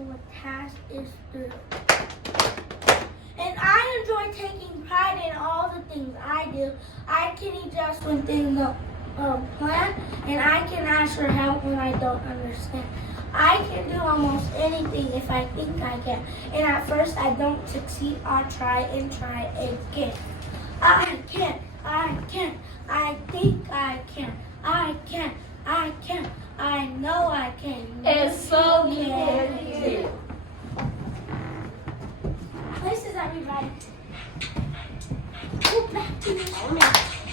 until a task is through. And I enjoy taking pride in all the things I do. I can adjust when things don't plan, and I can ask for help when I don't understand. I can do almost anything if I think I can. And at first I don't succeed, I'll try and try again. I can, I think I can, I know I can. And so you can do. Places everybody. Go back to your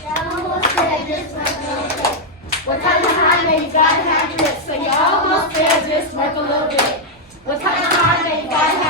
Almost there, just work a little bit. What kind of high may you gotta have this? So you almost there, just work a little bit. What kind of high may you gotta have